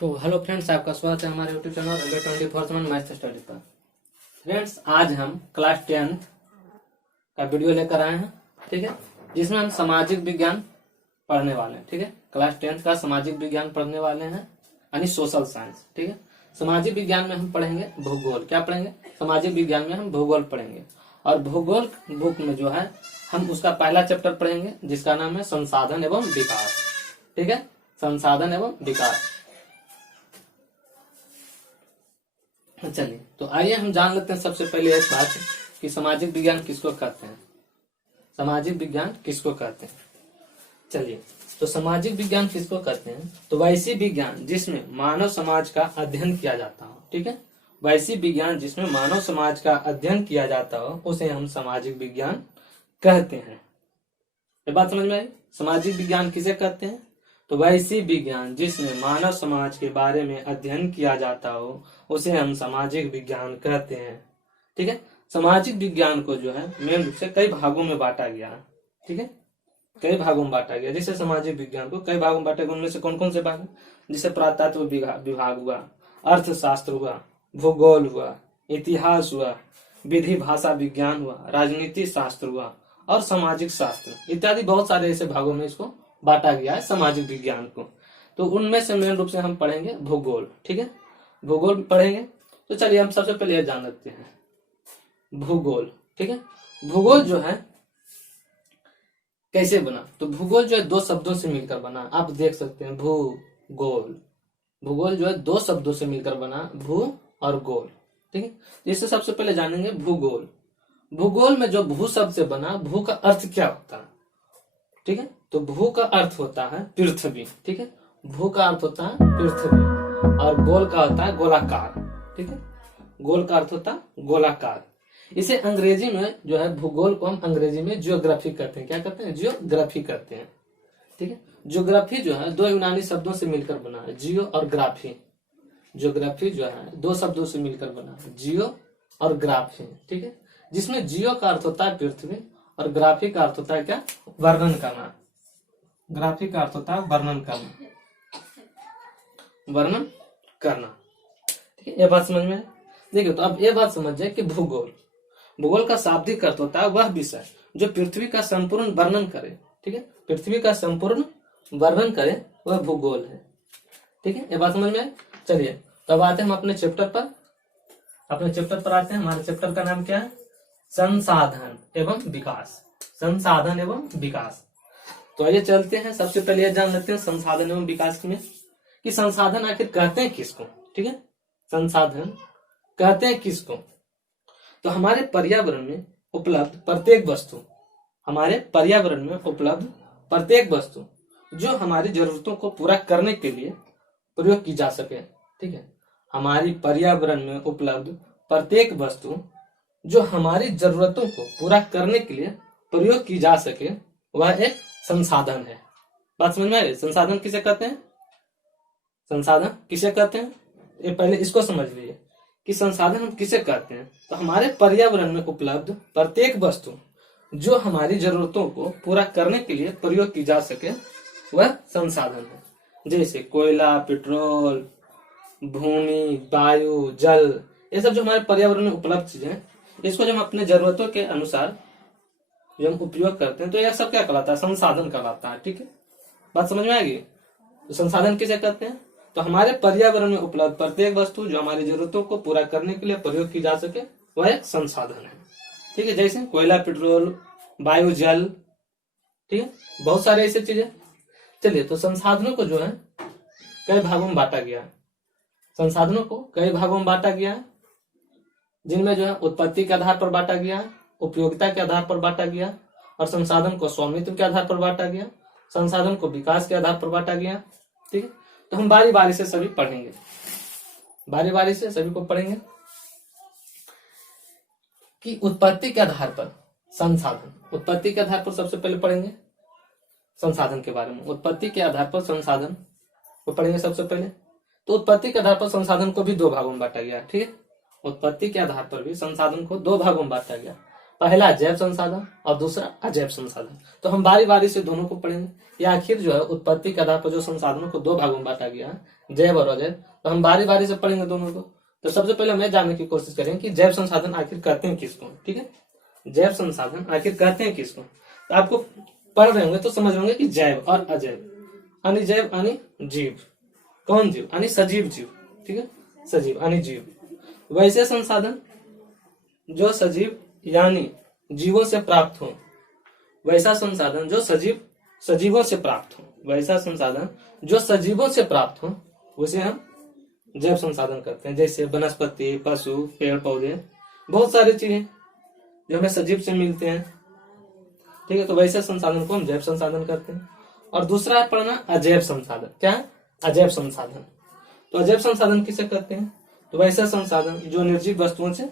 तो hello friends, आपका स्वागत है हमारे YouTube channel railway 24/7 math study पर। फ्रेंड्स, आज हम क्लास 10th का वीडियो लेकर आए हैं, ठीक है, जिसमें हम सामाजिक विज्ञान पढ़ने वाले हैं। ठीक है, क्लास 10th का सामाजिक विज्ञान पढ़ने वाले हैं, यानी सोशल साइंस। ठीक है, सामाजिक विज्ञान में हम पढ़ेंगे भूगोल। क्या पढ़ेंगे? सामाजिक विज्ञान में हम भूगोल पढ़ेंगे। और भूगोल बुक में जो है हम उसका पहला चैप्टर पढ़ेंगे, जिसका नाम है संसाधन एवं विकास। ठीक है, संसाधन एवं विकास। चलिए, तो आइए हम जान लेते हैं सबसे पहले एक बात कि सामाजिक विज्ञान किसको कहते हैं। सामाजिक विज्ञान किसको कहते हैं? चलिए, तो सामाजिक विज्ञान किसको कहते हैं? तो वैसी विज्ञान जिसमें मानव समाज का अध्ययन किया जाता हो। ठीक है, वैसी विज्ञान जिसमें मानव समाज का अध्ययन किया जाता हो, उसे हम सामाजिक विज्ञान कहते हैं। ये बात समझ में आई? सामाजिक विज्ञान किसे कहते हैं? तो वैसी विज्ञान जिसमें मानव समाज के बारे में अध्ययन किया जाता हो, उसे हम सामाजिक विज्ञान कहते हैं। ठीक है, सामाजिक विज्ञान को जो है मेन रूप से कई भागों में बांटा गया है। ठीक है, कई भागों में बांटा गया। जैसे सामाजिक विज्ञान को कई भागों में बांटा गया, उनमें से कौन कौन से भाग? जैसे पुरातत्व विभाग हुआ, अर्थशास्त्र हुआ, भूगोल हुआ, इतिहास हुआ, विधि भाषा विज्ञान हुआ, राजनीति शास्त्र हुआ और सामाजिक शास्त्र इत्यादि बहुत सारे ऐसे भागों में इसको बांटा गया है सामाजिक विज्ञान को। तो उनमें से मेन रूप से हम पढ़ेंगे भूगोल। ठीक है, भूगोल पढ़ेंगे। तो चलिए हम सबसे पहले यह जान लेते हैं भूगोल। ठीक है, भूगोल जो है कैसे बना? तो भूगोल जो है दो शब्दों से मिलकर बना। आप देख सकते हैं भूगोल। भूगोल जो है दो शब्दों से मिलकर बना, भू और गोल। ठीक है, इससे सबसे पहले जानेंगे भूगोल। भूगोल में जो भू शब्द से बना, भू का अर्थ क्या होता है? ठीक है, तो भू का अर्थ होता है पृथ्वी। ठीक है, भू का अर्थ होता है पृथ्वी और गोल का होता है गोलाकार। ठीक है, गोल का अर्थ होता है गोलाकार। इसे अंग्रेजी में जो है भूगोल को हम अंग्रेजी में जियोग्राफी कहते हैं। क्या कहते हैं? जियोग्राफी कहते हैं। ठीक है, जियोग्राफी जो है दो यूनानी शब्दों से मिलकर बना है, जियो और ग्राफी। जियोग्राफी जो है दो शब्दों से मिलकर बना है, जियो और ग्राफी। ठीक है, जिसमें जियो का अर्थ होता है पृथ्वी और ग्राफी का अर्थ होता है क्या? वर्णन करना। ग्राफी का अर्थ होता है वर्णन करना, वर्णन करना। ठीक है, ये बात समझ में है? देखिए, तो अब ये बात समझिए कि भूगोल, भूगोल का शाब्दिक अर्थ होता है वह विषय जो पृथ्वी का संपूर्ण वर्णन करे। ठीक है, पृथ्वी का संपूर्ण वर्णन करे वह भूगोल है। ठीक है, ये बात समझ में है? चलिए, तो अब आते हैं हम अपने चैप्टर पर। अपने चैप्टर पर आते हैं। हमारे चैप्टर का नाम क्या है? संसाधन एवं विकास। संसाधन एवं विकास। तो आइए चलते हैं। सबसे पहले यह जान लेते हैं संसाधन एवं विकास में कि संसाधन आखिर कहते हैं किसको। ठीक है, संसाधन कहते हैं किसको? तो हमारे पर्यावरण में उपलब्ध प्रत्येक वस्तु, हमारे पर्यावरण में उपलब्ध प्रत्येक वस्तु जो हमारी जरूरतों को पूरा करने के लिए प्रयोग की जा सके। ठीक है, हमारी पर्यावरण में उपलब्ध प्रत्येक वस्तु जो हमारी जरूरतों को पूरा करने के लिए प्रयोग की जा सके, वह एक संसाधन है। बात समझ में आ रही? संसाधन किसे कहते हैं? संसाधन किसे कहते हैं? ये पहले इसको समझ लीजिए कि संसाधन हम किसे कहते हैं। तो हमारे पर्यावरण में उपलब्ध प्रत्येक वस्तु जो हमारी जरूरतों को पूरा करने के लिए प्रयोग की जा सके, वह संसाधन है। जैसे कोयला, पेट्रोल, भूमि, वायु, जल, ये सब जो हमारे पर्यावरण में उपलब्ध चीजें, इसको जब हम अपने जरूरतों के अनुसार जब हम उपयोग करते हैं, तो यह सब क्या कहलाता है? संसाधन कहलाता है। ठीक है, बात समझ में आएगी? तो संसाधन किसे कहते हैं? तो हमारे पर्यावरण में उपलब्ध प्रत्येक वस्तु जो हमारी जरूरतों को पूरा करने के लिए प्रयोग की जा सके, वह एक संसाधन है। ठीक है, जैसे कोयला, पेट्रोल, वायु, जल। ठीक है, बहुत सारे ऐसे चीजें। चलिए, तो संसाधनों को जो है कई भागों में बांटा गया है। संसाधनों को कई भागों में बांटा गया है, जिनमें जो है उत्पत्ति के आधार पर बांटा गया, उपयोगिता के आधार पर बांटा गया, और संसाधन को स्वामित्व के आधार पर बांटा गया, संसाधन को विकास के आधार पर बांटा गया। ठीक है, तो हम बारी बारी से सभी पढ़ेंगे, बारी बारी से सभी को पढ़ेंगे कि उत्पत्ति के आधार पर संसाधन, उत्पत्ति के आधार पर सबसे पहले पढ़ेंगे संसाधन के बारे में। उत्पत्ति के आधार पर संसाधन को पढ़ेंगे सबसे पहले। तो उत्पत्ति के आधार पर संसाधन को भी दो भागों में बांटा गया। ठीक है, उत्पत्ति के आधार पर भी संसाधन को दो भागों में बांटा गया। पहला जैव संसाधन और दूसरा अजैव संसाधन। तो हम बारी बारी से दोनों को पढ़ेंगे। या आखिर जो है उत्पत्ति के आधार पर जो संसाधनों को दो भागों में बांटा गया है, जैव और अजैव, तो हम बारी बारी से पढ़ेंगे दोनों को। तो सबसे पहले मैं जानने की कोशिश करेंगे कि जैव संसाधन आखिर कहते हैं किसको। ठीक है, जैव संसाधन आखिर कहते हैं किसको। तो आपको पढ़ रहे होंगे तो समझ रहे होंगे कि जैव और अजैव, यानी जैव यानी जीव। कौन जीव? यानी सजीव जीव। ठीक है, सजीव यानी जीव। वैसे संसाधन जो सजीव यानी जीवों से प्राप्त हो, वैसा संसाधन जो सजीवों से प्राप्त हो, वैसा संसाधन जो सजीवों से प्राप्त हो, उसे हम जैव संसाधन करते हैं। जैसे वनस्पति, पशु, पेड़ पौधे, बहुत सारी चीजें जो हमें सजीव से मिलते हैं। ठीक है, तो वैसे संसाधन को हम जैव संसाधन करते हैं। और दूसरा है पढ़ना अजैव संसाधन। क्या है? अजैव संसाधन। तो अजैव संसाधन किसे कहते हैं? तो वैसा संसाधन जो निर्जीव वस्तुओं से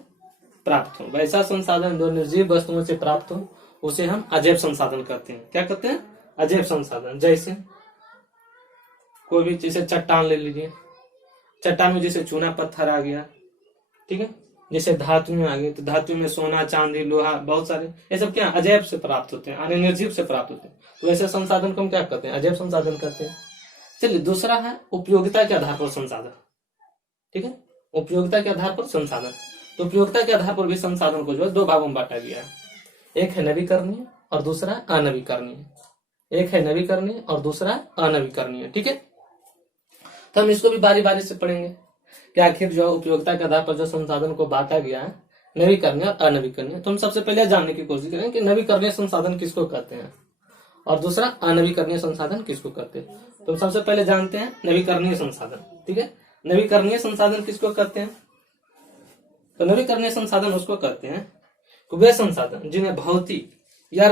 प्राप्त हो, वैसा संसाधन जो निर्जीव वस्तुओं से प्राप्त हो, उसे हम अजैव संसाधन कहते हैं। क्या कहते हैं? अजैव संसाधन। जैसे कोई भी, जैसे चट्टान ले लीजिए, चट्टान में जैसे चूना पत्थर आ गया, ठीक है, जैसे धातु में आ गई, तो धातु में सोना, चांदी, लोहा, बहुत सारे, ये सब क्या अजैव से प्राप्त होते हैं, यानी निर्जीव से प्राप्त होते हैं। तो ऐसे संसाधन को हम क्या कहते हैं? अजैव संसाधन कहते हैं। चलिए, दूसरा है उपयोगिता के आधार पर संसाधन। ठीक है, उपयोगिता के आधार पर संसाधन। तो उपयोगिता के आधार पर भी संसाधन को जो है दो भागों में बांटा गया है। एक है नवीकरणीय और दूसरा अनवीकरणीय। एक है नवीकरणीय और दूसरा अनवीकरणीय। ठीक है, तो हम इसको भी बारी बारी से पढ़ेंगे कि आखिर जो उपयोगिता के आधार पर जो संसाधन को बांटा गया है, नवीकरणीय और अनवीकरणीय। तो हम सबसे पहले जानने की कोशिश करेंगे कि नवीकरणीय संसाधन किसको कहते हैं और दूसरा अनवीकरणीय संसाधन किसको कहते हैं। तो हम सबसे पहले जानते हैं नवीकरणीय संसाधन। ठीक है, नवीकरणीय संसाधन किसको कहते हैं? तो नवीकरणीय संसाधन उसको कहते हैं कि वे संसाधन जिन्हें भौतिक या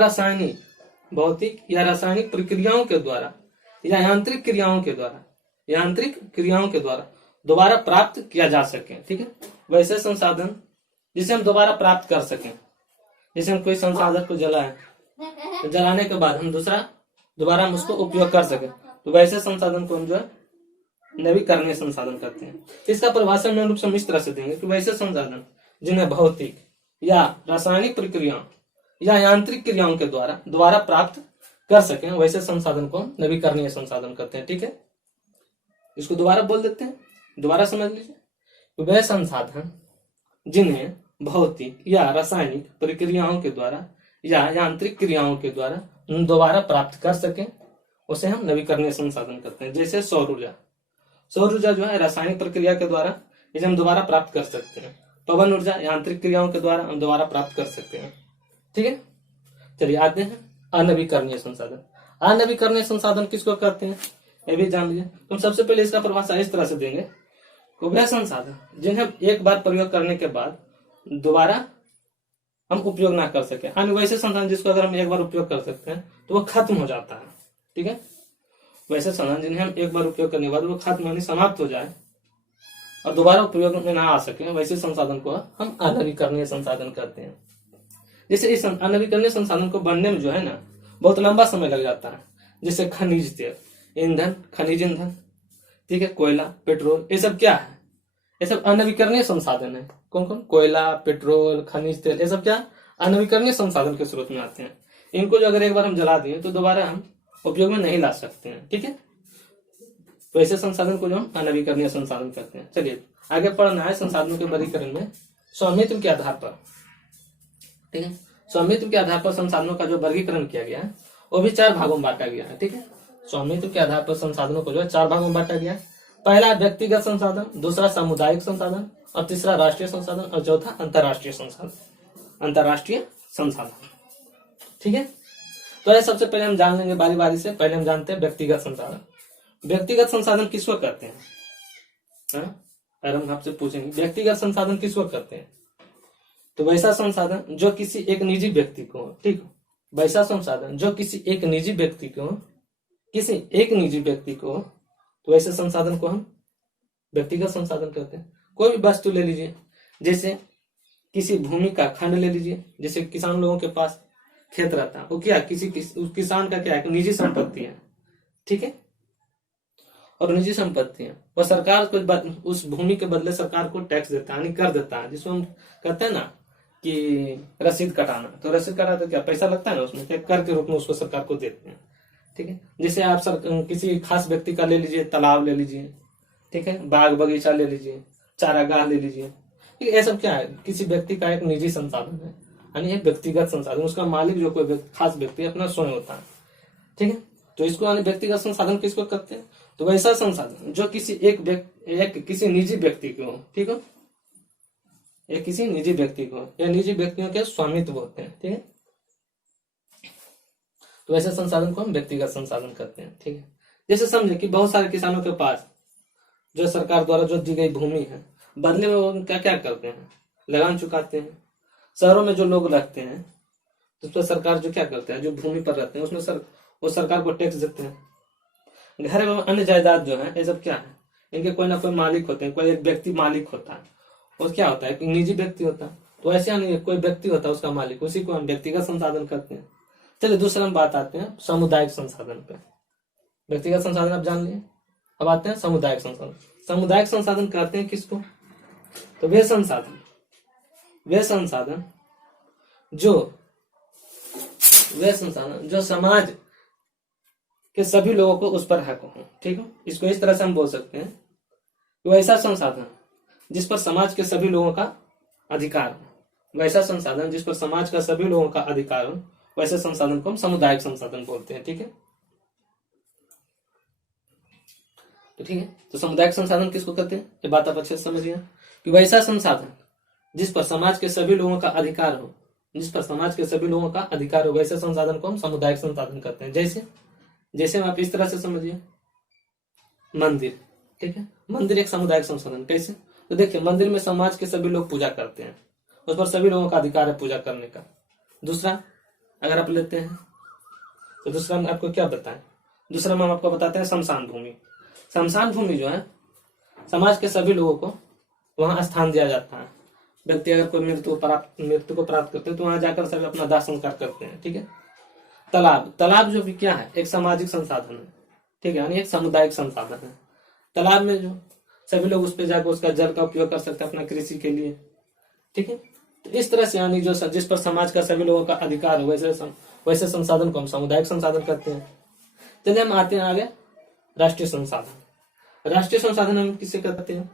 रासायनिक प्रक्रियाओं के द्वारा या यांत्रिक क्रियाओं के द्वारा दोबारा प्राप्त किया जा सके। ठीक है, वैसे संसाधन जिसे हम दोबारा प्राप्त कर सकें। जैसे हम कोई संसाधन को जलाएं, तो जलाने के बाद हम दोबारा हम उसको उपयोग कर सके, तो वैसे संसाधन को हम जो है नवीकरणीय संसाधन करते हैं। इसका परिभाषा में रूप से हम इस तरह से देंगे कि वैसे संसाधन जिन्हें भौतिक या रासायनिक प्रक्रियाओं या यांत्रिक क्रियाओं के द्वारा दोबारा प्राप्त कर सकें, वैसे संसाधन को हम नवीकरणीय संसाधन करते हैं। ठीक है, इसको दोबारा बोल देते हैं, दोबारा समझ लीजिए। वह संसाधन जिन्हें भौतिक या रासायनिक प्रक्रियाओं के द्वारा या यांत्रिक क्रियाओं के द्वारा दोबारा प्राप्त कर सकें, उसे हम नवीकरणीय संसाधन करते हैं। जैसे सौर ऊर्जा जो है रासायनिक प्रक्रिया के द्वारा इसे हम दोबारा प्राप्त कर सकते हैं। पवन ऊर्जा यांत्रिक क्रियाओं के द्वारा हम दोबारा प्राप्त कर सकते हैं। ठीक है, चलिए आते हैं अनवीकरणीय संसाधन। अनवीकरणीय संसाधन किसको कहते हैं, ये भी जान लीजिए। तुम सबसे पहले इसका परिभाषा इस तरह से देंगे कि वह संसाधन जिन्हें एक बार प्रयोग करने के बाद दोबारा हम उपयोग ना कर सके, यानी वैसे संसाधन जिसको अगर हम एक बार उपयोग कर सकते हैं तो वो खत्म हो जाता है। ठीक है, वैसे संसाधन जिन्हें हम एक बार उपयोग करने के बाद वो खत्म यानी समाप्त हो जाए और दोबारा उपयोग में ना आ सके, वैसे संसाधन को हम अनवीकरणीय संसाधन कहते हैं। जैसे इस अनवीकरणीय संसाधन को बनने में जो है ना बहुत लंबा समय लग जाता है। जैसे खनिज तेल, ईंधन, खनिज ईंधन, ठीक है, कोयला, पेट्रोल, ये सब क्या है? ये सब अनवीकरणीय संसाधन है। कौन कौन? कोयला, पेट्रोल, खनिज तेल, ये सब क्या अनवीकरणीय संसाधन के स्रोत में आते हैं। इनको जो अगर एक बार हम जला दिए तो दोबारा हम उपयोग में नहीं ला सकते हैं। ठीक है, तो ऐसे संसाधन को जो हम अनवीकरणीय संसाधन कहते हैं। चलिए आगे पढ़ना है संसाधनों के वर्गीकरण में स्वामित्व के आधार पर। ठीक है, स्वामित्व के आधार पर संसाधनों का जो वर्गीकरण किया गया है वो भी 4 भागों में बांटा गया है। ठीक है, स्वामित्व के आधार पर संसाधनों को जो है 4 भागों में बांटा गया है। पहला व्यक्तिगत संसाधन, दूसरा सामुदायिक संसाधन और तीसरा राष्ट्रीय संसाधन और चौथा अंतरराष्ट्रीय संसाधन। ठीक है, तो ये सबसे पहले हम जान लेंगे बारी बारी से। पहले हम जानते हैं व्यक्तिगत संसाधन। व्यक्तिगत संसाधन किसको कहते हैं? अगर हम आपसे पूछेंगे व्यक्तिगत संसाधन किसको कहते हैं, तो वैसा संसाधन जो किसी एक निजी व्यक्ति को, ठीक, वैसा संसाधन जो किसी एक निजी व्यक्ति को, तो वैसे संसाधन को हम व्यक्तिगत संसाधन कहते हैं। कोई भी वस्तु ले लीजिए, जैसे किसी भूमि का खंड ले लीजिए, जैसे किसान लोगों के पास खेत रहता है, वो क्या उस किसान का क्या है, निजी संपत्ति है। ठीक है, और निजी संपत्ति है, वह सरकार को उस भूमि के बदले सरकार को टैक्स देता है, यानी कर देता है, जिसको हम कहते हैं ना कि रसीद कटाना, तो रसीद कटा तो क्या पैसा लगता है ना उसमें, क्या कर के रूप में उसको सरकार को देते हैं। ठीक है, जैसे आप किसी खास व्यक्ति का ले लीजिए, तालाब ले लीजिए, ठीक है, बाग बगीचा ले लीजिए, चारागाह ले लीजिए, ठीक है, ये सब क्या है, किसी व्यक्ति का एक निजी संसाधन है, यानी एक व्यक्तिगत संसाधन, उसका मालिक जो कोई खास व्यक्ति अपना स्वयं होता है। ठीक है, तो इसको यानी व्यक्तिगत संसाधन किसको कहते हैं, तो वैसा संसाधन जो किसी किसी निजी व्यक्ति को, ठीक है, एक किसी निजी व्यक्ति को या निजी व्यक्तियों के स्वामित्व होते हैं। ठीक है, तो वैसे संसाधन को हम व्यक्तिगत संसाधन कहते हैं। ठीक है, जैसे समझे कि बहुत सारे किसानों के पास जो सरकार द्वारा जो दी गई भूमि है, बदले में वो क्या क्या करते हैं, लगान चुकाते हैं। शहरों में जो लोग रहते हैं उस पर सरकार जो क्या करते हैं, जो भूमि पर रहते हैं उसमें वो सरकार को टैक्स देते हैं। घर एवं अन्य जायदाद जो है ये सब क्या है, इनके कोई ना कोई मालिक होते हैं, कोई एक व्यक्ति मालिक होता है, वो क्या होता है, एक निजी व्यक्ति होता है। तो ऐसे यानी कोई व्यक्ति होता है उसका मालिक, उसी को हम व्यक्तिगत संसाधन कहते हैं। चलिए दूसरा हम बात आते हैं सामुदायिक संसाधन पे। व्यक्तिगत संसाधन आप जान लिए, अब आते हैं सामुदायिक संसाधन। सामुदायिक संसाधन कहते हैं किसको, तो वे संसाधन जो समाज के सभी लोगों को उस पर हक हो। ठीक है, इसको इस तरह से हम बोल सकते हैं कि वैसा संसाधन जिस पर समाज के सभी लोगों का अधिकार हो, वैसा संसाधन जिस पर समाज का सभी लोगों का अधिकार हो, वैसे संसाधन को हम सामुदायिक संसाधन बोलते हैं। ठीक है, तो ठीक है, तो सामुदायिक संसाधन किसको कहते हैं, ये बात आप अच्छे से समझिए कि वैसा संसाधन जिस पर समाज के सभी लोगों का अधिकार हो, वैसे संसाधन को हम सामुदायिक संसाधन कहते हैं। जैसे आप इस तरह से समझिए, मंदिर, ठीक है, मंदिर एक सामुदायिक संसाधन। कैसे, तो देखिए मंदिर में समाज के सभी लोग पूजा करते हैं, उस पर सभी लोगों का अधिकार है पूजा करने का। दूसरा अगर आप लेते हैं तो दूसरा में आपको क्या बताएं, दूसरा में हम आपको बताते हैं शमशान भूमि। शमशान भूमि जो है समाज के सभी लोगों को वहां स्थान दिया जाता है। व्यक्ति अगर कोई मृत्यु को प्राप्त करते हैं तो वहां जाकर सभी अपना दाह संस्कार करते हैं। ठीक है, तालाब जो भी क्या है, एक सामाजिक संसाधन है। ठीक है, यानी एक सामुदायिक संसाधन है। तालाब में जो सभी लोग उस पर जाकर उसका जल का उपयोग कर सकते हैं अपना कृषि के लिए। ठीक है, तो इस तरह से यानी जो जिस पर समाज का सभी लोगों का अधिकार हो, वैसे संसाधन को हम सामुदायिक संसाधन कहते हैं। चलिए हम आते हैं आगे राष्ट्रीय संसाधन। राष्ट्रीय संसाधन हम किसे कहते हैं,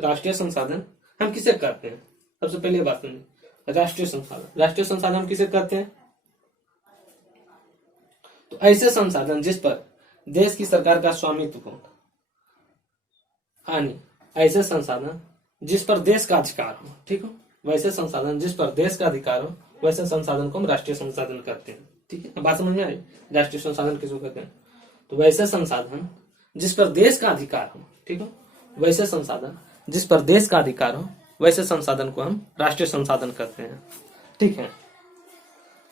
राष्ट्रीय संसाधन हम किसे कहते हैं, सबसे पहले बात सुनिए, राष्ट्रीय संसाधन हम किसे कहते हैं, तो ऐसे संसाधन जिस पर देश की सरकार का स्वामित्व हो, यानी ऐसे संसाधन जिस पर देश का अधिकार हो। ठीक है, वैसे संसाधन जिस पर देश का अधिकार हो, वैसे संसाधन को हम राष्ट्रीय संसाधन कहते हैं। ठीक है, बात समझ में आई, राष्ट्रीय संसाधन किसको कहते हैं, तो वैसे संसाधन जिस पर देश का अधिकार हो। ठीक है, वैसे संसाधन जिस पर देश का अधिकार हो, वैसे संसाधन को हम राष्ट्रीय संसाधन कहते हैं। ठीक है,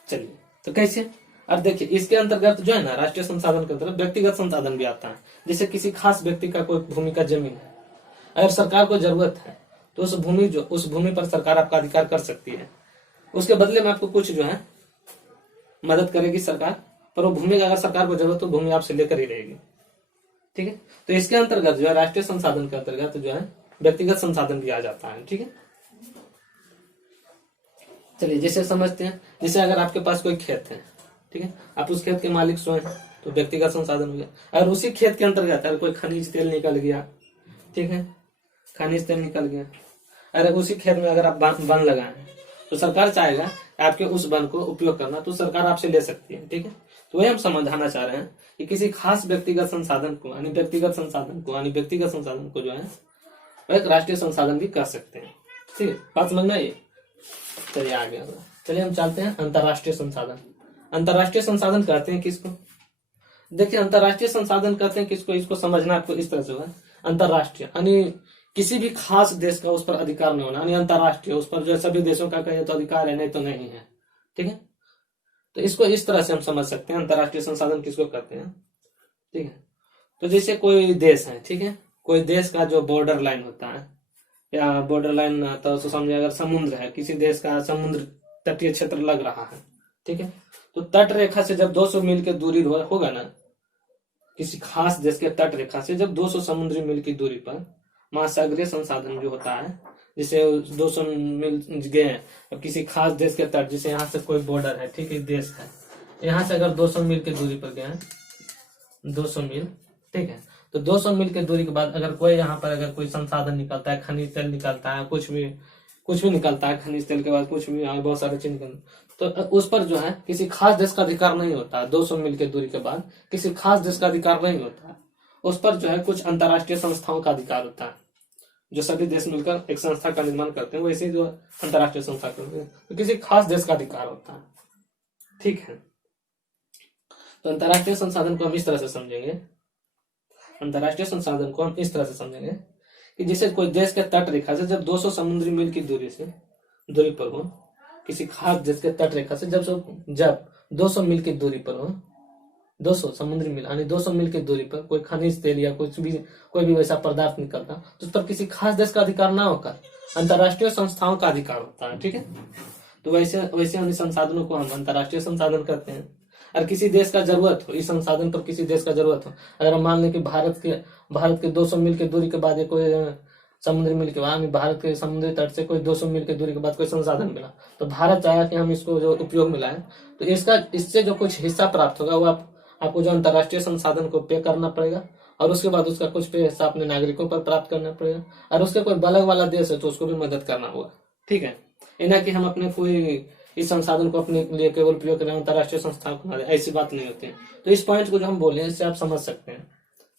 चलिए तो कैसे, अब देखिए इसके अंतर्गत जो है ना, राष्ट्रीय संसाधन के अंतर्गत व्यक्तिगत संसाधन भी आता है। जैसे किसी खास व्यक्ति का कोई भूमि का जमीन है, अगर सरकार को जरूरत है तो उस भूमि पर सरकार आपका अधिकार कर सकती है। उसके बदले में आपको कुछ जो है मदद करेगी सरकार, पर वो भूमि का अगर सरकार को जरूरत तो भूमि आपसे लेकर ही रहेगी। ठीक है, तो इसके अंतर्गत जो है राष्ट्रीय संसाधन के अंतर्गत जो है व्यक्तिगत संसाधन भी आ जाता है। ठीक है, चलिए जैसे समझते हैं, जैसे अगर आपके पास कोई खेत है, ठीक है, आप उस खेत के मालिक स्वयं हैं, तो व्यक्तिगत संसाधन हो गया। अगर उसी खेत के अंतर्गत अगर कोई खनिज तेल निकल गया, ठीक है, खनिज तेल निकल गया, अगर उसी खेत में अगर आप वन लगाए तो सरकार चाहेगा आपके उस वन को उपयोग करना, तो सरकार आपसे ले सकती है। ठीक है, तो वही हम समझाना चाह रहे हैं कि किसी खास व्यक्तिगत संसाधन को यानी व्यक्तिगत संसाधन को जो है वह एक राष्ट्रीय संसाधन भी कह सकते हैं। ठीक है, बात समझ में आई। चलिए आगे, चलिए हम चलते हैं अंतर्राष्ट्रीय संसाधन। अंतर्राष्ट्रीय संसाधन कहते हैं किसको, देखिए अंतर्राष्ट्रीय संसाधन कहते हैं किसको, इसको समझना आपको इस तरह से होगा। अंतर्राष्ट्रीय यानी किसी भी खास देश का उस पर अधिकार नहीं होना, यानी अंतर्राष्ट्रीय उस पर जो सभी देशों का कहे तो अधिकार है, नहीं तो नहीं है। ठीक है, तो इसको इस तरह से हम समझ सकते हैं अंतर्राष्ट्रीय संसाधन किसको कहते हैं। ठीक है, तो जैसे कोई देश है, ठीक है, कोई देश का जो बॉर्डर लाइन होता है, या बॉर्डर लाइन तो समझिए अगर समुद्र है, किसी देश का समुद्र तटीय क्षेत्र लग रहा है, ठीक है, तो तट रेखा से जब 200 मील की दूरी होगा ना, किसी खास देश के तट रेखा से जब 200 समुद्री मील की दूरी पर महासागरीय संसाधन जो होता है, जैसे 200 मील गए, अब किसी खास देश के तट, जैसे यहाँ से कोई बॉर्डर है, ठीक है, देश है, यहाँ से अगर 200 मील की दूरी पर गए, 200 मील, ठीक है, तो 200 मील की दूरी के बाद अगर कोई यहाँ पर अगर कोई संसाधन निकलता है, खनिज तेल निकलता है, कुछ भी निकलता है, खनिज तेल के बाद कुछ भी बहुत सारे चीज निकलते, तो उस पर जो है किसी खास देश का अधिकार नहीं होता है। 200 मील की दूरी के बाद किसी खास देश का अधिकार नहीं होता है, उस पर जो है कुछ अंतर्राष्ट्रीय संस्थाओं का अधिकार होता है, जो सभी देश मिलकर एक संस्था का निर्माण करते हैं, वैसे जो अंतर्राष्ट्रीय संस्था करते हैं, तो किसी खास देश का अधिकार होता है, ठीक है। तो अंतर्राष्ट्रीय संसाधन को हम इस तरह से समझेंगे, अंतर्राष्ट्रीय संसाधन को हम इस तरह से समझेंगे कि जैसे कोई देश के तट रेखा से जब 200 समुद्री मील की दूरी पर हो, किसी खास देश के तट रेखा से जब 200 मील की दूरी पर हो, 200 समुद्री मील यानी 200 मील की दूरी पर कोई खनिज तेल या कोई भी वैसा पदार्थ निकलता, तो उस पर किसी खास देश का अधिकार ना होकर अंतर्राष्ट्रीय संस्थाओं का अधिकार होता है, ठीक है। तो वैसे अन्य संसाधनों को हम अंतर्राष्ट्रीय संसाधन कहते हैं। अगर किसी देश का जरूरत हो, इस संसाधन पर किसी देश का जरूरत हो, अगर हम मान लें कि भारत के 200 मील की दूरी के बाद कोई समुद्री मील के बाद भारत के समुद्री तट से कोई 200 मील की दूरी के बाद कोई संसाधन मिला, तो भारत चाहा कि हम इसको जो उपयोग मिला है, तो इससे जो कुछ हिस्सा प्राप्त होगा वो आपको जो अंतर्राष्ट्रीय संसाधन को पे करना पड़ेगा, और उसके बाद उसका कुछ पे हिस्सा अपने नागरिकों पर प्राप्त करना पड़ेगा, और उसके कोई बलग वाला देश है तो उसको भी मदद करना होगा, ठीक है। इन्हें कि हम अपने कोई इस संसाधन को अपने लिए केवल उपयोग करें, अंतर्राष्ट्रीय संस्थाओं को, ऐसी बात नहीं होती है। तो इस पॉइंट को जो हम बोले इससे आप समझ सकते हैं,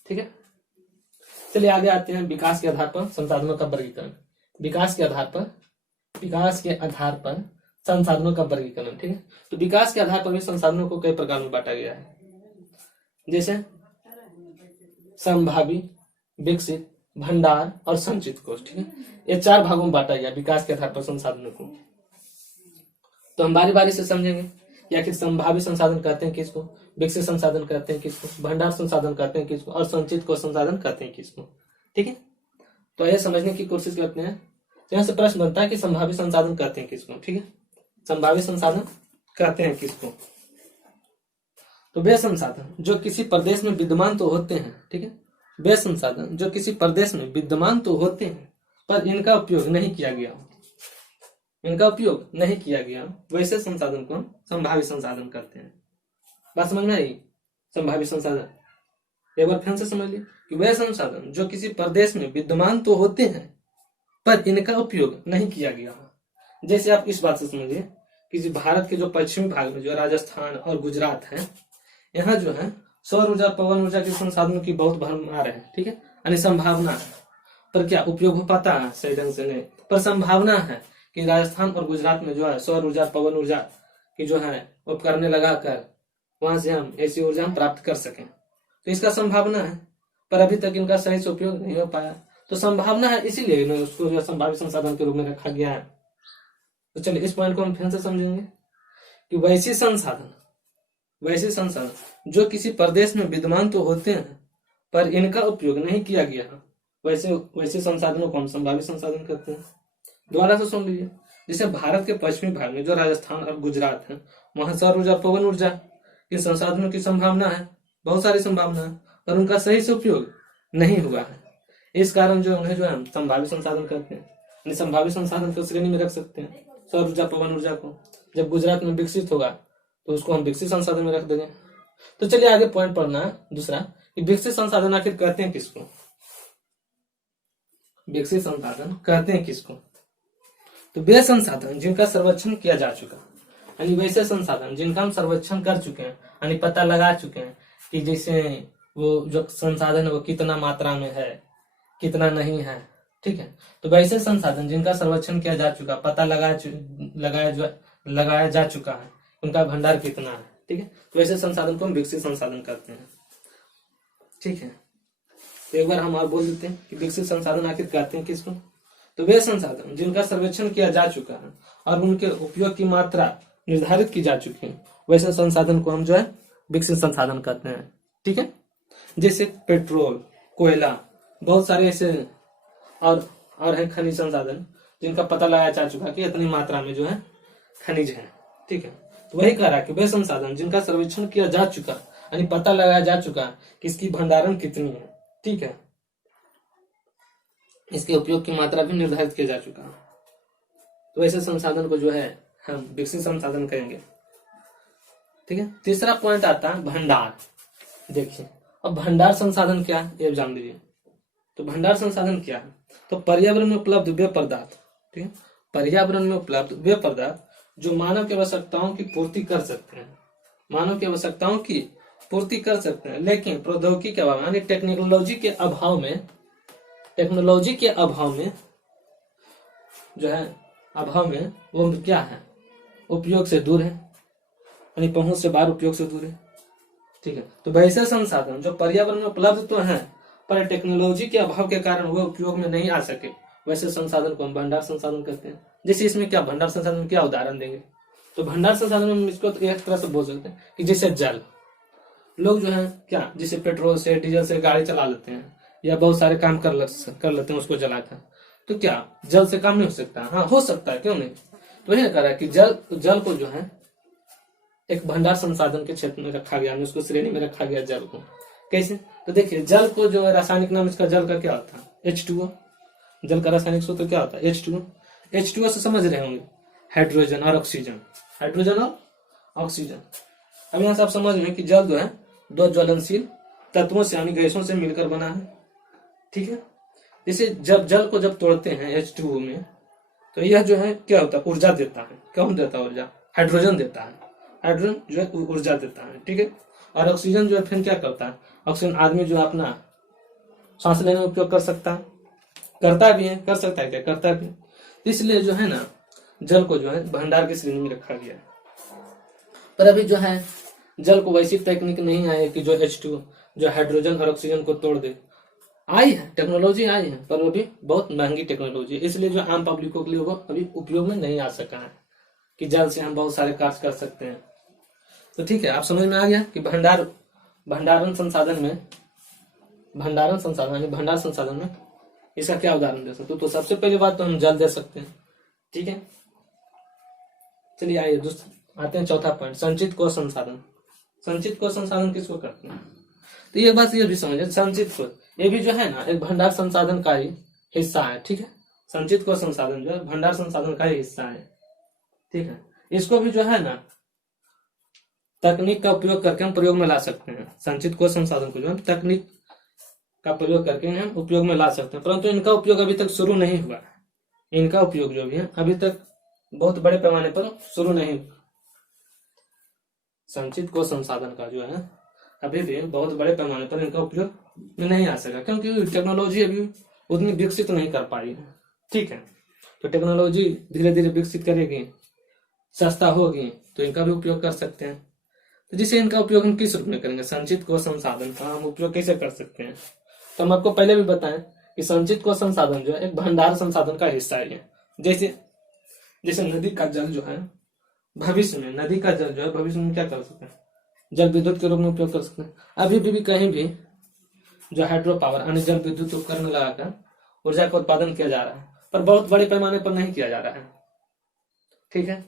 ठीक है। चलिए आगे आते हैं, विकास के आधार पर संसाधनों का वर्गीकरण। विकास के आधार पर संसाधनों का वर्गीकरण, ठीक है। तो विकास के आधार पर भी संसाधनों को कई प्रकार में बांटा गया है, जैसे संभावी, विकसित, भंडार और संचित कोष, ठीक है। ये 4 भागों में बांटा गया विकास के आधार पर संसाधनों को। तो हम बारी बारी से समझेंगे कि आखिर संभावी संसाधन कहते हैं किसको, विकसित संसाधन कहते हैं किसको, भंडार संसाधन कहते हैं किसको, और संचित कोष संसाधन कहते हैं किसको, ठीक है। तो यह समझने की कोशिश करते हैं। तो यहाँ से प्रश्न बनता है कि संभावी संसाधन कहते हैं किसको, ठीक है। संभावी संसाधन कहते हैं किसको, तो वे संसाधन जो किसी प्रदेश में विद्यमान तो होते हैं, ठीक है, वे संसाधन जो किसी प्रदेश में विद्यमान तो होते हैं पर इनका उपयोग नहीं किया गया, वैसे संसाधन को हम संभावी संसाधन करते हैं। बात समझ में आई? संभावी संसाधन एक बार फिर से समझ लीजिए कि वे संसाधन जो किसी प्रदेश में विद्यमान तो होते हैं पर इनका उपयोग नहीं किया गया। जैसे आप इस बात से समझिए कि भारत के जो पश्चिमी भाग में जो राजस्थान और गुजरात है, यहाँ जो है सौर ऊर्जा, पवन ऊर्जा के संसाधनों की बहुत भरमार है, ठीक है, यानी संभावना है, पर क्या उपयोग हो पाता है? सही ढंग से नहीं, पर संभावना है कि राजस्थान और गुजरात में जो है सौर ऊर्जा, पवन ऊर्जा की जो है उपकरण लगाकर वहां से हम ऐसी ऊर्जा हम प्राप्त कर सकें, तो इसका संभावना है, पर अभी तक इनका सही से उपयोग नहीं हो पाया। तो संभावना है, इसीलिए उसको जो संभावित संसाधन के रूप में रखा गया है। तो चलिए इस पॉइंट को हम फिर से समझेंगे कि वैसे संसाधन जो किसी प्रदेश में विद्यमान तो होते हैं पर इनका उपयोग नहीं किया गया, वैसे संसाधनों को हम संभावित संसाधन कहते हैं। दोबारा से सुन लीजिए, जैसे भारत के पश्चिमी भाग में जो राजस्थान और गुजरात है, वहां सौर ऊर्जा, पवन ऊर्जा के संसाधनों की संभावना है, बहुत सारी संभावना है, पर उनका सही से उपयोग नहीं हुआ है। इस कारण जो उन्हें जो है संभावित संसाधन कहते हैं। संभावित संसाधन को श्रेणी में रख सकते हैं सौर ऊर्जा, पवन ऊर्जा को। जब गुजरात में विकसित होगा तो उसको हम विकसित संसाधन में रख देंगे। तो चलिए आगे पॉइंट पढ़ना है दूसरा कि विकसित संसाधन आखिर कहते हैं किसको। विकसित संसाधन कहते हैं किसको? तो वे संसाधन जिनका सर्वेक्षण किया जा चुका, यानी वैसे संसाधन जिनका हम सर्वेक्षण कर चुके हैं, यानी पता लगा चुके हैं कि जैसे वो जो संसाधन है वो कितना मात्रा में है, कितना नहीं है, ठीक है। तो वैसे संसाधन जिनका सर्वेक्षण किया जा चुका, पता लगाया जा चुका है, उनका भंडार कितना है, ठीक है। तो वैसे संसाधन को हम विकसित संसाधन कहते हैं, ठीक है। तो एक बार हम और बोल देते हैं कि विकसित संसाधन आखिर कहते हैं किसको। तो वे संसाधन जिनका सर्वेक्षण किया जा चुका है और उनके उपयोग की मात्रा निर्धारित की जा चुकी है, वैसे संसाधन को हम जो है विकसित संसाधन कहते हैं, ठीक है। जैसे पेट्रोल, कोयला, बहुत सारे ऐसे और है खनिज संसाधन जिनका पता लगाया जा चुका कि इतनी मात्रा में जो है खनिज है, ठीक है। तो वही कह रहा है कि वे संसाधन जिनका सर्वेक्षण किया जा चुका, यानी पता लगाया जा चुका कि इसकी भंडारण कितनी है, ठीक है। इसके उपयोग की मात्रा भी निर्धारित किया जा चुका है। तो ऐसे संसाधन को जो है हम विकसित संसाधन कहेंगे। ठीक है, तीसरा पॉइंट आता है भंडार। देखिए अब भंडार संसाधन क्या है ये जान लीजिए। तो भंडार संसाधन क्या है? तो पर्यावरण में उपलब्ध वे पदार्थ, ठीक है, पर्यावरण में उपलब्ध वे पदार्थ जो मानव की आवश्यकताओं की पूर्ति कर सकते हैं, मानव की आवश्यकताओं की पूर्ति कर सकते हैं, लेकिन प्रौद्योगिकी के अभाव यानी टेक्नोलॉजी के अभाव में, टेक्नोलॉजी के अभाव में जो है अभाव में वो क्या है, उपयोग से दूर है, यानी पहुंच से बाहर, उपयोग से दूर है। ठीक है, तो वैसे संसाधन जो पर्यावरण में उपलब्ध तो हैं पर टेक्नोलॉजी के अभाव के कारण वो उपयोग में नहीं आ सके, वैसे संसाधन को हम भंडार संसाधन कहते हैं। जैसे इसमें क्या भंडार संसाधन में क्या उदाहरण देंगे? तो भंडार संसाधन में इसको तो एक तरह से बोल सकते हैं कि जैसे जल, लोग जो है क्या जैसे पेट्रोल से डीजल से गाड़ी चला लेते हैं या बहुत सारे काम कर लेते हैं उसको जलाकर, तो क्या जल से काम नहीं हो सकता? हाँ हो सकता है, क्यों नहीं। तो यह कह रहा है कि जल को जो है एक भंडार संसाधन के क्षेत्र में रखा गया, उसको श्रेणी में रखा गया जल को। कैसे? तो देखिए जल को जो रासायनिक नाम इसका जल का क्या होता है? H2O। जल का रासायनिक सूत्र क्या होता है? H2O। H2O से समझ रहे होंगे हाइड्रोजन और ऑक्सीजन, हाइड्रोजन और ऑक्सीजन। अब यहाँ से आप समझ रहे हैं कि जल जो है दो ज्वलनशील तत्वों से यानी गैसों से मिलकर बना है। ठीक है, जैसे जब जल को जब तोड़ते हैं H2O में, तो यह जो है क्या होता है? ऊर्जा देता है। कौन देता है ऊर्जा? हाइड्रोजन देता है। हाइड्रोजन जो है ऊर्जा देता है। ठीक है, और ऑक्सीजन जो है फिर क्या करता है? ऑक्सीजन आदमी जो अपना सांस लेने में उपयोग कर सकता है, करता भी है, कर सकता है क्या? करता भी। इसलिए जो है ना जल को जो है भंडार की श्रेणी में रखा गया है। पर अभी जो है जल को वैसी टेक्निक नहीं आई है कि जो H2 जो हाइड्रोजन और ऑक्सीजन को तोड़ दे। आई है, टेक्नोलॉजी आई है, पर वो भी बहुत महंगी टेक्नोलॉजी है, इसलिए जो आम पब्लिकों के लिए वो अभी उपयोग में नहीं आ सका है कि जल से हम बहुत सारे कार्य कर सकते हैं। तो ठीक है, आप समझ में आ गया कि भंडारण संसाधन में इसका क्या उदाहरण दे सकते हो? तो सबसे पहली बात तो हम जल दे सकते हैं। ठीक है, चलिए आइए दूसरा आते हैं चौथा पॉइंट, संचित कोश संसाधन। संचित कोश संसाधन किसको करते हैं? तो ये बात ये भी समझे, संचित कोश ये भी जो है ना एक भंडार संसाधन का ही हिस्सा है। ठीक है, संचित कोश संसाधन जो है भंडार संसाधन का ही हिस्सा है। ठीक है, इसको भी जो है ना तकनीक का उपयोग करके हम प्रयोग में ला सकते हैं। संचित कोश संसाधन को जो हम तकनीक का प्रयोग करके हम उपयोग में ला सकते हैं, परंतु इनका उपयोग अभी तक शुरू नहीं हुआ है। इनका उपयोग जो भी है अभी तक बहुत बड़े पैमाने पर शुरू नहीं हुआ। संचित कोश संसाधन का जो है अभी भी बहुत बड़े पैमाने पर इनका उपयोग में नहीं आ सका, क्योंकि टेक्नोलॉजी अभी उतनी विकसित नहीं कर पाई है। ठीक है, तो टेक्नोलॉजी धीरे धीरे विकसित करेगी, सस्ता होगी, तो इनका भी उपयोग कर सकते हैं। तो जिसे इनका उपयोग हम किस रूप में करेंगे? संचित कोश संसाधन का हम उपयोग कैसे कर सकते हैं? तो हम आपको पहले भी बताएं कि संचित कोश संसाधन जो है एक भंडार संसाधन का हिस्सा है। जैसे नदी का जल जो है भविष्य में, नदी का जल जो है भविष्य में क्या कर सकते हैं? जल विद्युत के रूप में उपयोग कर सकते हैं। अभी भी कहीं भी जो हाइड्रो पावर यानी जल विद्युत उपकरण लगाकर ऊर्जा का उत्पादन किया जा रहा है, पर बहुत बड़े पैमाने पर नहीं किया जा रहा है। ठीक है,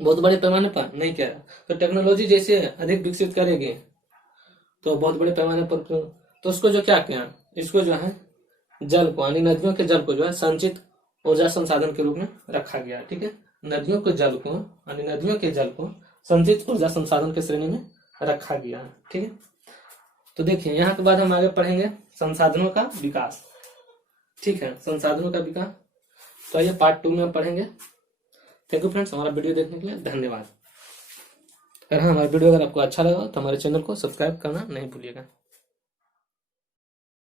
बहुत बड़े पैमाने पर नहीं किया। तो टेक्नोलॉजी जैसे अधिक विकसित करेगी तो बहुत बड़े पैमाने पर, तो उसको जो क्या किया, इसको जो है जल को यानी नदियों के जल को जो है संचित ऊर्जा संसाधन के रूप में रखा गया। ठीक है, नदियों के जल को यानी नदियों के जल को संचित ऊर्जा संसाधन की श्रेणी में रखा गया। ठीक है, तो देखिए यहाँ के बाद हम आगे पढ़ेंगे संसाधनों का विकास। ठीक है, संसाधनों का विकास तो ये पार्ट 2 में हम पढ़ेंगे। थैंक यू फ्रेंड्स, हमारा वीडियो देखने के लिए धन्यवाद। अगर हमारा वीडियो अगर आपको अच्छा लगा तो हमारे चैनल को सब्सक्राइब करना नहीं भूलिएगा।